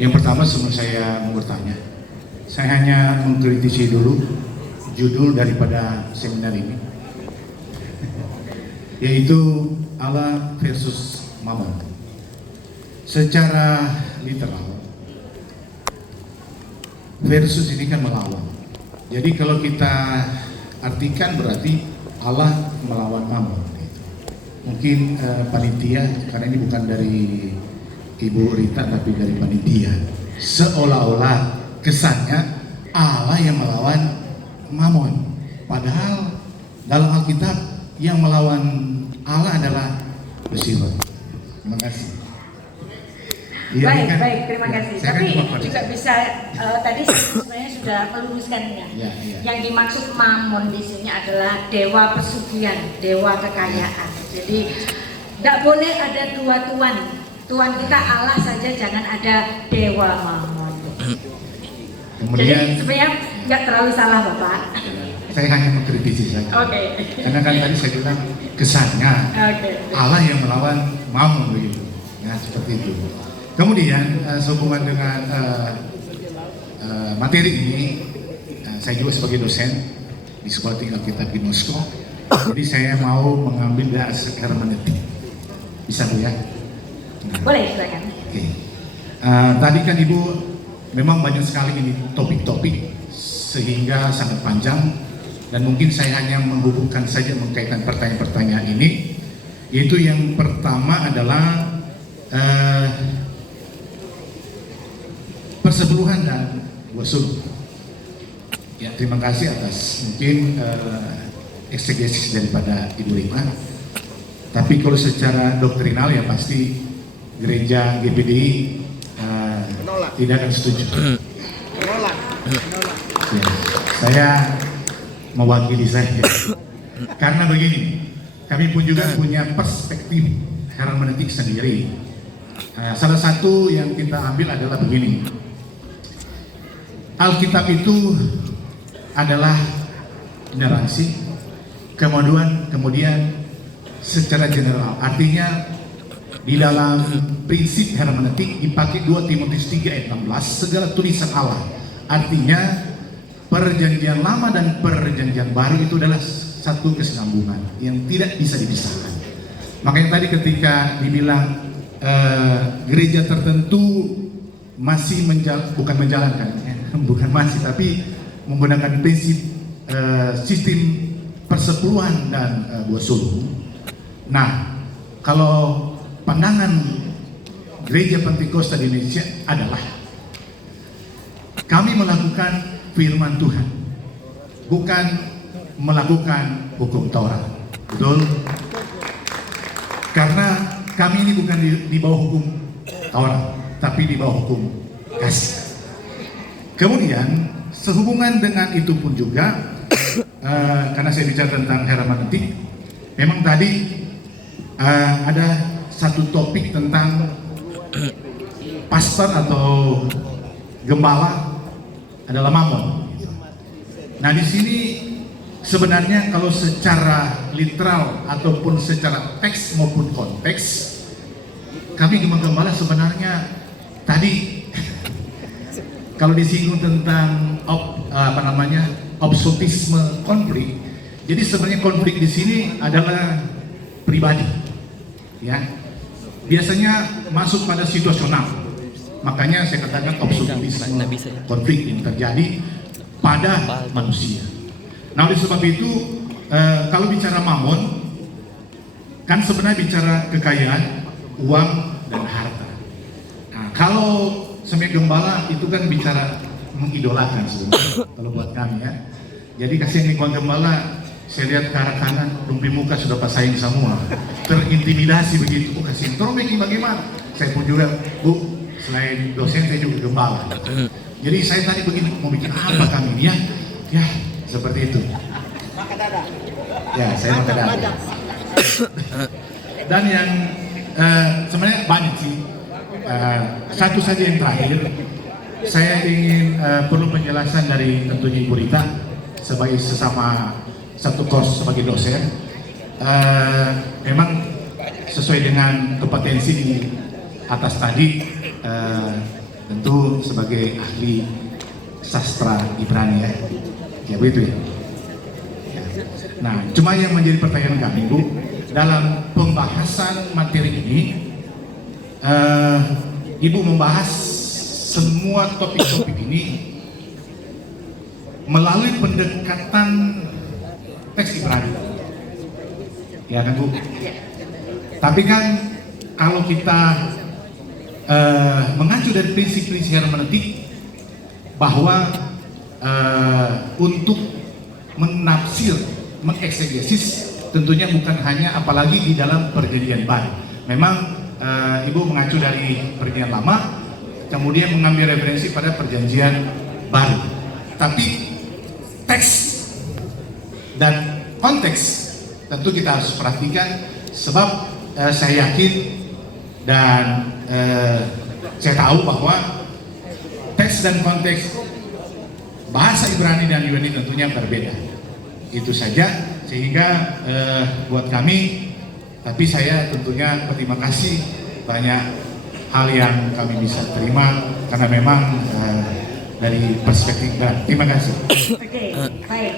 Yang pertama sebelum saya mau bertanya, saya hanya mengkritisi dulu judul daripada seminar ini, yaitu Allah versus Mammon. Secara literal, versus ini kan melawan. Jadi kalau kita artikan berarti Allah melawan Mammon. Mungkin panitia, karena ini bukan dari Ibu Rita tapi dari panitia, seolah-olah kesannya Allah yang melawan Mammon, padahal dalam Alkitab yang melawan Allah adalah Lucifer. Terima kasih. Ya, baik, kan, baik, terima kasih. Saya Tapi kan juga bisa tadi sebenarnya sudah meluruskannya. Ya. Yang dimaksud Mammon di sini adalah dewa pesugihan, dewa kekayaan. Jadi tidak boleh ada dua tuan. Tuan kita Allah saja, jangan ada dewa Mammon. Jadi sebenarnya nggak terlalu salah Bapak. Saya hanya mengkritisi saja. Oke. Karena kan tadi saya bilang kesannya Allah yang melawan Mammon begitu. Ya seperti itu. Kemudian sehubungan dengan materi ini, saya juga sebagai dosen di Sekolah Tinggi Alkitab di Moskow. Jadi saya mau mengambil dasar hermeneutik. Bisa Bu ya? Nah, boleh silakan. Oke. Tadi kan Ibu memang banyak sekali ini topik-topik sehingga sangat panjang, dan mungkin saya hanya menghubungkan saja mengkaitkan pertanyaan-pertanyaan ini. Yaitu yang pertama adalah persepuluhan dan wasul. Ya, terima kasih atas mungkin eksegesis daripada Ibu Rima. Tapi kalau secara doktrinal ya pasti gereja GPDI tidak akan setuju. Ya, saya mewakili saya. Karena begini, kami pun juga punya perspektif hermeneutik sendiri. Salah satu yang kita ambil adalah begini. Alkitab itu adalah narasi, kemudian secara general. Artinya di dalam prinsip hermeneutik dipakai 2 Timotius 3 ayat 16, segala tulisan Allah. Artinya perjanjian lama dan perjanjian baru itu adalah satu kesinambungan yang tidak bisa dipisahkan. Makanya tadi ketika dibilang gereja tertentu masih bukan menjalankan, bukan masih, tapi menggunakan prinsip sistem persepuluhan dan buah sulung. Nah, kalau pandangan gereja Pentakosta di Indonesia adalah kami melakukan firman Tuhan, bukan melakukan hukum Taurat. Betul? Karena kami ini bukan di bawah hukum Taurat, tapi di bawah hukum kasih. Kemudian sehubungan dengan itu pun juga karena saya bicara tentang hermeneutik, memang tadi ada satu topik tentang pastor atau gembala adalah Mammon. Nah di sini sebenarnya kalau secara literal ataupun secara teks maupun konteks, kami gembala sebenarnya tadi kalau disinggung tentang absolutisme konflik. Jadi sebenarnya konflik di sini adalah pribadi, ya. Biasanya masuk pada situasional. Makanya saya katakan absolutisme konflik yang terjadi pada manusia. Nah oleh sebab itu kalau bicara Mammon kan sebenarnya bicara kekayaan, uang dan harta. Nah kalau sebagai gembala itu kan bicara mengidolakan sebenarnya kalau buat kami ya. Jadi kasih lingkungan gembala, saya lihat ke arah kanan, rumpi muka sudah pasaing semua, terintimidasi begitu. Oh kasih terobeki bagaimana? Saya pun juga, Bu, selain dosen saya juga gembala. Jadi saya tadi begini, mau bikin apa kami ya? Ya seperti itu. Ya saya makan dada. Dan yang sebenarnya banyak sih. Satu saja yang terakhir, saya ingin perlu penjelasan dari tentunya Ibu Rita sebagai sesama satu kos sebagai dosen. Memang sesuai dengan kompetensi di atas tadi, tentu sebagai ahli sastra Ibrani ya begitu ya. Nah, cuma yang menjadi pertanyaan kami Bu, dalam pembahasan materi ini, Ibu membahas semua topik-topik ini melalui pendekatan teks Ibrani, ya kan Bu? Tapi kan kalau kita mengacu dari prinsip-prinsip hermeneutik bahwa untuk menafsir, mengeksegesis tentunya bukan hanya apalagi di dalam perjanjian baru. Memang Ibu mengacu dari perjanjian lama, kemudian mengambil referensi pada perjanjian baru. Tapi teks dan konteks tentu kita harus perhatikan, sebab saya yakin dan saya tahu bahwa teks dan konteks bahasa Ibrani dan Yunani tentunya berbeda. Itu saja, sehingga buat kami, tapi saya tentunya berterima kasih banyak hal yang kami bisa terima karena memang dari perspektif Ibrani. Terima kasih. Oke, baik.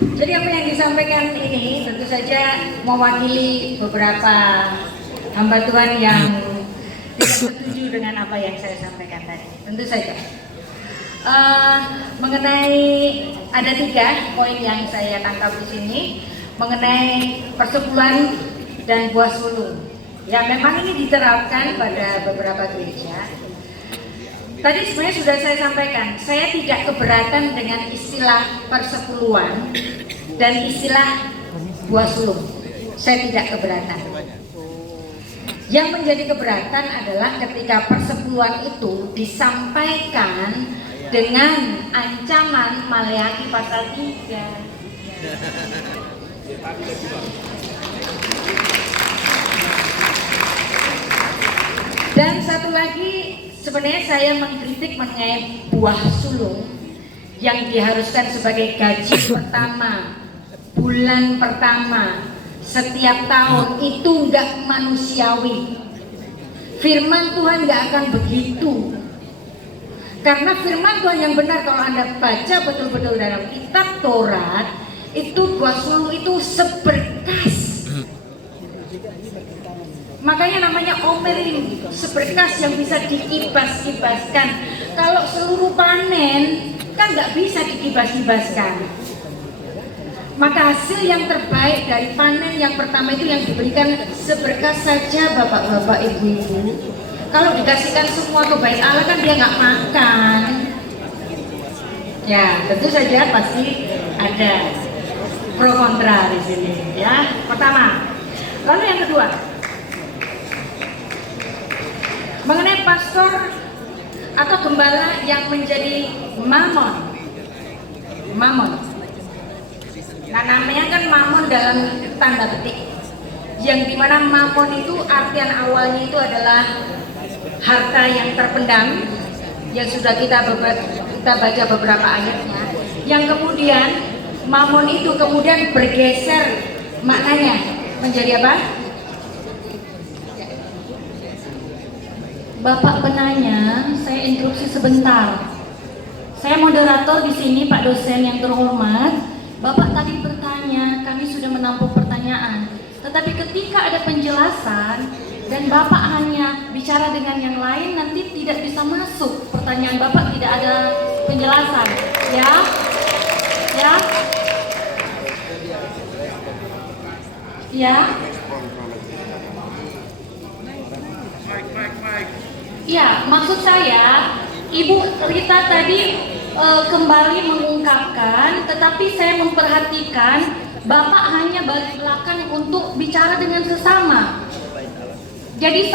Jadi apa yang disampaikan ini tentu saja mewakili beberapa hamba Tuhan yang tidak setuju dengan apa yang saya sampaikan tadi. Tentu saja. Mengenai ada 3 poin yang saya tangkap di sini mengenai persepuluhan dan buah sulung. Ya, memang ini diterapkan pada beberapa gereja. Tadi sebenarnya sudah saya sampaikan, saya tidak keberatan dengan istilah persepuluhan dan istilah buah sulung. Saya tidak keberatan. Yang menjadi keberatan adalah ketika persepuluhan itu disampaikan dengan ancaman Maleakhi pasal 3. Dan satu lagi, sebenarnya saya mengkritik mengenai buah sulung yang diharuskan sebagai gaji pertama, bulan pertama, setiap tahun. Itu nggak manusiawi. Firman Tuhan nggak akan begitu. Karena firman Tuhan yang benar, kalau Anda baca betul-betul dalam kitab Taurat, itu buah sulung itu seberkas. Makanya namanya omerim, seberkas yang bisa dikibas-kibaskan. Kalau seluruh panen kan nggak bisa dikibas-kibaskan. Maka hasil yang terbaik dari panen yang pertama itu yang diberikan seberkas saja, bapak-bapak, ibu-ibu. Kalau dikasihkan semua ke bait Allah kan dia nggak makan. Ya, tentu saja pasti ada pro kontra di sini. Ya, pertama. Lalu yang kedua, mengenai pastor atau gembala yang menjadi mamon. Nah, namanya kan mamon dalam tanda petik. Yang dimana mamon itu artian awalnya itu adalah harta yang terpendam, yang sudah kita baca beberapa ayatnya. Yang kemudian mamon itu kemudian bergeser maknanya menjadi apa? Bapak penanya, saya interupsi sebentar. Saya moderator di sini, Pak dosen yang terhormat. Bapak tadi bertanya, kami sudah menampung pertanyaan. Tetapi ketika ada penjelasan dan Bapak hanya bicara dengan yang lain, nanti tidak bisa masuk. Pertanyaan Bapak tidak ada penjelasan. Ya? Ya? Ya? Ya, maksud saya, Ibu Rita tadi kembali mengungkapkan, tetapi saya memperhatikan Bapak hanya balik belakang untuk bicara dengan sesama. Jadi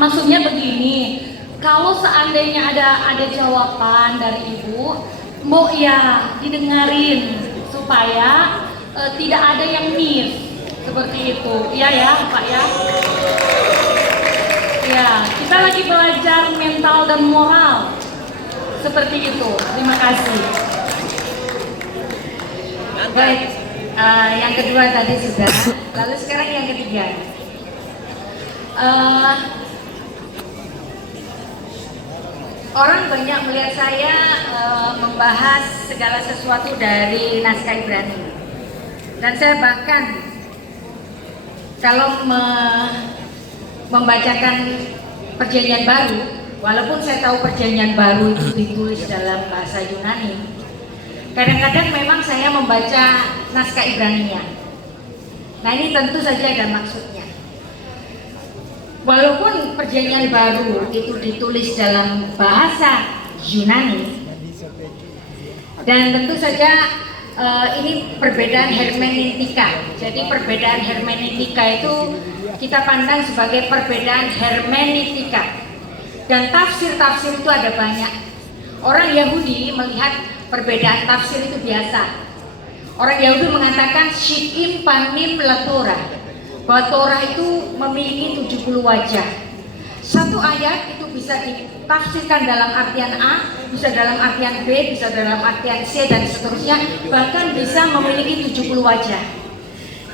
maksudnya begini, kalau seandainya ada jawaban dari Ibu, mau ya didengarin supaya tidak ada yang miss seperti itu. Iya ya, Pak ya. Ya, kita lagi belajar mental dan moral seperti itu. Terima kasih. Baik, yang kedua tadi sudah. Lalu sekarang yang ketiga. Eh, Orang banyak melihat saya membahas segala sesuatu dari naskah Ibrani, dan saya bahkan kalau membacakan Perjanjian Baru, walaupun saya tahu Perjanjian Baru itu ditulis dalam bahasa Yunani, kadang-kadang memang saya membaca naskah Ibraninya. Nah, ini tentu saja ada maksudnya. Walaupun Perjanjian Baru itu ditulis dalam bahasa Yunani, dan tentu saja ini perbedaan hermeneutika. Jadi perbedaan hermeneutika itu kita pandang sebagai perbedaan hermeneutika, dan tafsir-tafsir itu ada banyak. Orang Yahudi melihat perbedaan tafsir itu biasa. Orang Yahudi mengatakan Shittim Panim LaTorah, bahwa Torah itu memiliki 70 wajah. Satu ayat itu bisa ditafsirkan dalam artian A, bisa dalam artian B, bisa dalam artian C, dan seterusnya, bahkan bisa memiliki 70 wajah.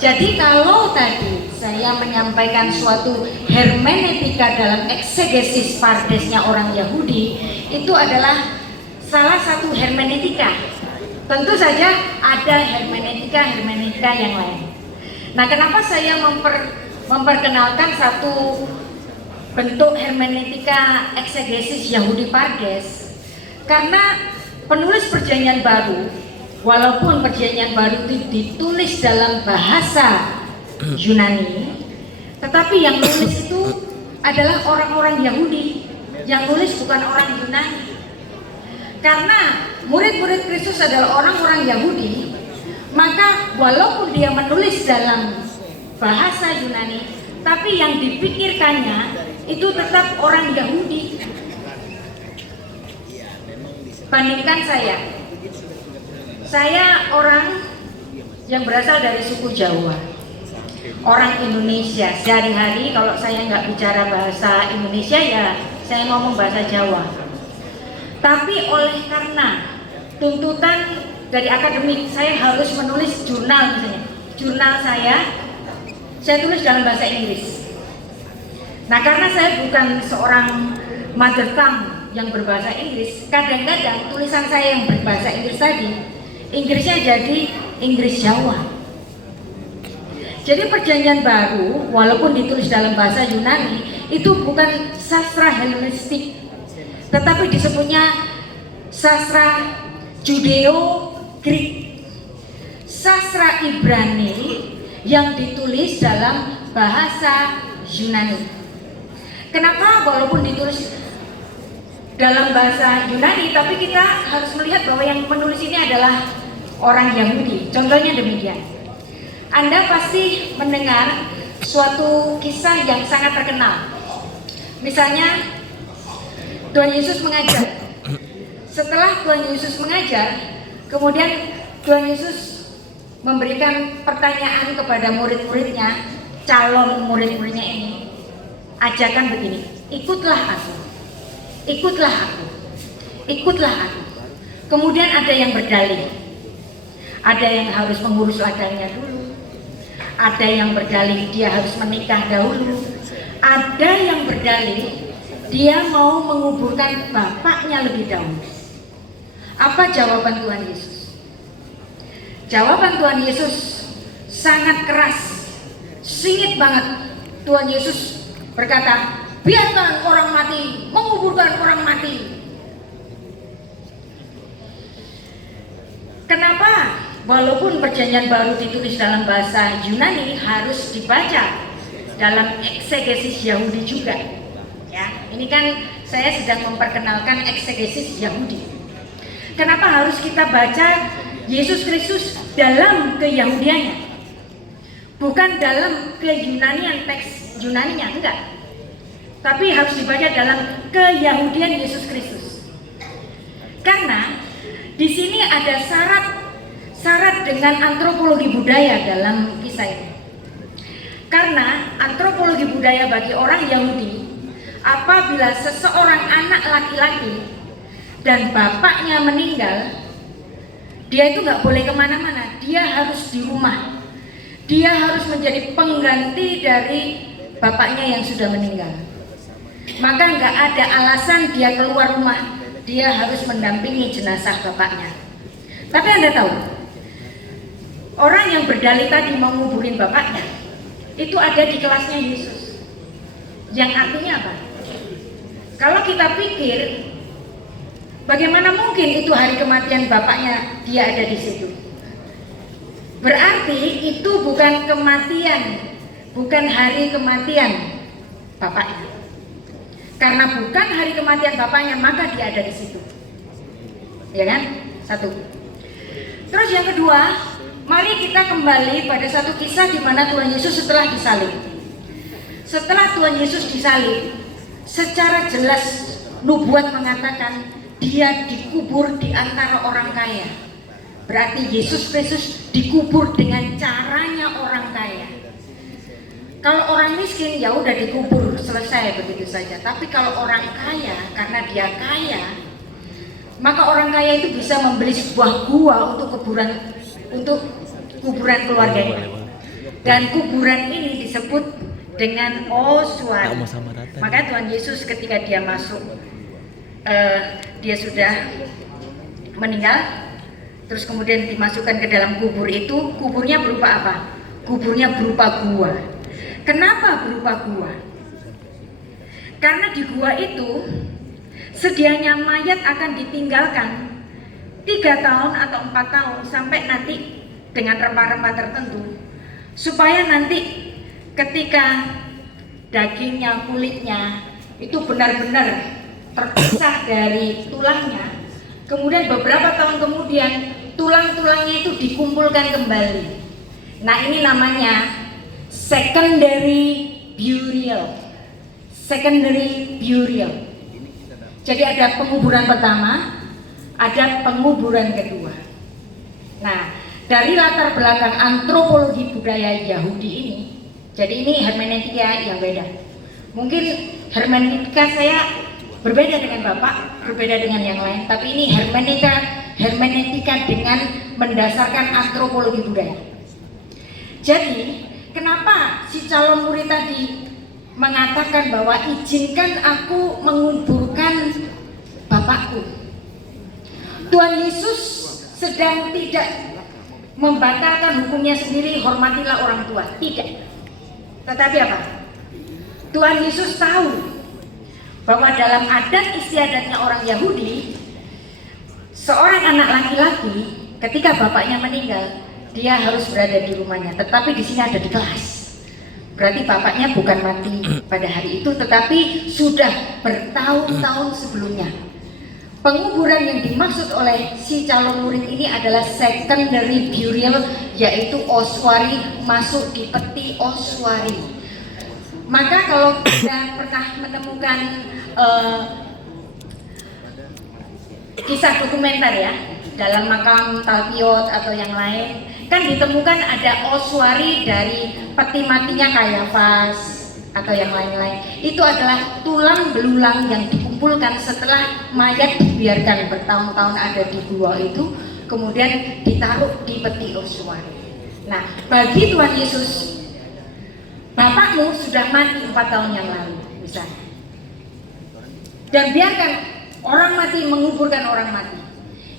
Jadi kalau tadi saya menyampaikan suatu hermeneutika dalam eksegesis Pardesnya orang Yahudi, itu adalah salah satu hermeneutika. Tentu saja ada hermeneutika yang lain. Nah, kenapa saya memperkenalkan satu bentuk hermeneutika eksegesis Yahudi Pardes? Karena penulis Perjanjian Baru, walaupun Perjanjian Baru itu ditulis dalam bahasa Yunani, tetapi yang nulis itu adalah orang-orang Yahudi. Yang nulis bukan orang Yunani. Karena murid-murid Kristus adalah orang-orang Yahudi, maka walaupun dia menulis dalam bahasa Yunani, tapi yang dipikirkannya itu tetap orang Yahudi. Bandingkan saya orang yang berasal dari suku Jawa, orang Indonesia. Sehari-hari kalau saya nggak bicara bahasa Indonesia, ya saya ngomong bahasa Jawa. Tapi oleh karena tuntutan dari akademik, saya harus menulis jurnal misalnya. Jurnal saya tulis dalam bahasa Inggris. Nah, karena saya bukan seorang mother tongue yang berbahasa Inggris, kadang-kadang tulisan saya yang berbahasa Inggris tadi, Inggrisnya jadi Inggris Jawa. Jadi Perjanjian Baru, walaupun ditulis dalam bahasa Yunani, itu bukan sastra Helenistik, tetapi disebutnya sastra Judeo-Greek, sastra Ibrani yang ditulis dalam bahasa Yunani. Kenapa walaupun ditulis dalam bahasa Yunani, tapi kita harus melihat bahwa yang menulis ini adalah orang Yahudi? Contohnya demikian. Anda pasti mendengar suatu kisah yang sangat terkenal. Misalnya Tuhan Yesus mengajar. Setelah Tuhan Yesus mengajar, kemudian Tuhan Yesus memberikan pertanyaan kepada murid-muridnya, calon murid-muridnya ini, ajakan begini, ikutlah aku, ikutlah aku, ikutlah aku. Kemudian ada yang berdalih, ada yang harus mengurus ladangnya dulu, ada yang berdalih dia harus menikah dahulu, ada yang berdalih dia mau menguburkan bapaknya lebih dahulu. Apa jawaban Tuhan Yesus? Jawaban Tuhan Yesus sangat keras, singit banget. Tuhan Yesus berkata, biarkan orang mati menguburkan orang mati. Kenapa? Walaupun Perjanjian Baru ditulis dalam bahasa Yunani, harus dibaca dalam eksegesis Yahudi juga. Ya, ini kan saya sedang memperkenalkan eksegesis Yahudi. Kenapa harus kita baca Yesus Kristus dalam keyahudiannya, bukan dalam keyunanian, teks Yunaninya, enggak, tapi harus dibaca dalam keyahudian Yesus Kristus. Karena di sini ada syarat dengan antropologi budaya dalam kisah ini. Karena antropologi budaya bagi orang Yahudi, apabila seseorang anak laki-laki dan bapaknya meninggal, dia itu nggak boleh kemana-mana, dia harus di rumah, dia harus menjadi pengganti dari bapaknya yang sudah meninggal. Maka nggak ada alasan dia keluar rumah, dia harus mendampingi jenazah bapaknya. Tapi Anda tahu, orang yang berdalih tadi mau nguburin bapaknya, itu ada di kelasnya Yesus. Yang artinya apa? Kalau kita pikir, bagaimana mungkin itu hari kematian bapaknya dia ada di situ? Berarti itu bukan kematian, bukan hari kematian bapaknya. Karena bukan hari kematian bapaknya, maka dia ada di situ. Ya kan? Satu. Terus yang kedua, mari kita kembali pada satu kisah di mana Tuhan Yesus setelah disalib. Setelah Tuhan Yesus disalib, secara jelas nubuat mengatakan dia dikubur di antara orang kaya. Berarti Yesus Kristus dikubur dengan caranya orang kaya. Kalau orang miskin ya udah dikubur selesai begitu saja. Tapi kalau orang kaya, karena dia kaya, maka orang kaya itu bisa membeli sebuah gua untuk kuburan keluarganya. Dan kuburan ini disebut dengan ossuary. Maka Tuhan Yesus ketika dia masuk, dia sudah meninggal, terus kemudian dimasukkan ke dalam kubur itu. Kuburnya berupa apa? Kuburnya berupa gua. Kenapa berupa gua? Karena di gua itu sedianya mayat akan ditinggalkan 3 tahun atau 4 tahun sampai nanti dengan rempah-rempah tertentu, supaya nanti ketika dagingnya, kulitnya itu benar-benar terpisah dari tulangnya, kemudian beberapa tahun kemudian tulang-tulangnya itu dikumpulkan kembali. Nah, ini namanya secondary burial. Secondary burial. Jadi ada penguburan pertama, ada penguburan kedua. Nah, dari latar belakang antropologi budaya Yahudi ini, jadi ini hermeneutika yang beda. Mungkin hermeneutika saya berbeda dengan Bapak, berbeda dengan yang lain, tapi ini hermeneutika dengan mendasarkan antropologi budaya. Jadi, kenapa si calon murid tadi mengatakan bahwa izinkan aku menguburkan bapakku? Tuhan Yesus sedang tidak membatalkan hukumnya sendiri, hormatilah orang tua, tidak. Tetapi apa? Tuhan Yesus tahu bahwa dalam adat istiadatnya orang Yahudi, seorang anak laki-laki ketika bapaknya meninggal, dia harus berada di rumahnya. Tetapi di sini ada di kelas. Berarti bapaknya bukan mati pada hari itu, tetapi sudah bertahun-tahun sebelumnya. Penguburan yang dimaksud oleh si calon murid ini adalah secondary burial, yaitu ossuary, masuk di peti ossuary. Maka kalau kita pernah menemukan kisah dokumenter ya, dalam makam Talpiot atau yang lain, kan ditemukan ada ossuary dari peti matinya Kayafas atau yang lain-lain. Itu adalah tulang belulang yang dikumpulkan setelah mayat dibiarkan bertahun-tahun ada di gua itu, kemudian ditaruh di peti ossuary. Nah, bagi Tuhan Yesus, bapakmu sudah mati 4 tahun yang lalu misalnya, dan biarkan orang mati menguburkan orang mati.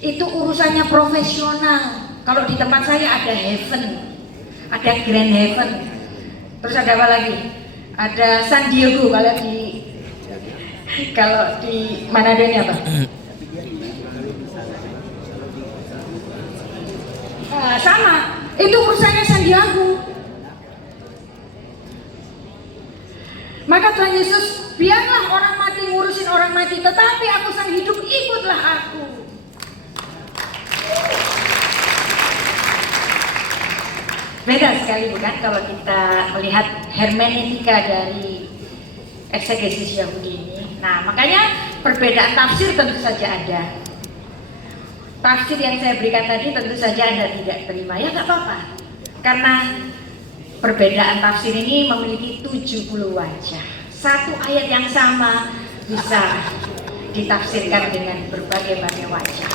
Itu urusannya profesional. Kalau di tempat saya ada heaven, ada grand heaven, terus ada apa lagi? Ada San Diego. Kalau di Manado ini apa? Sama, itu urusannya San Diego. Maka Tuhan Yesus, biarlah orang mati ngurusin orang mati, tetapi aku sang hidup, ikutlah aku. Beda sekali bukan kalau kita melihat hermeneutika dari eksegesis Yahudi ini. Nah, makanya perbedaan tafsir tentu saja ada. Tafsir yang saya berikan tadi tentu saja Anda tidak terima, ya nggak apa-apa. Karena perbedaan tafsir ini memiliki 70 wajah. Satu ayat yang sama bisa ditafsirkan dengan berbagai-bagai wajah.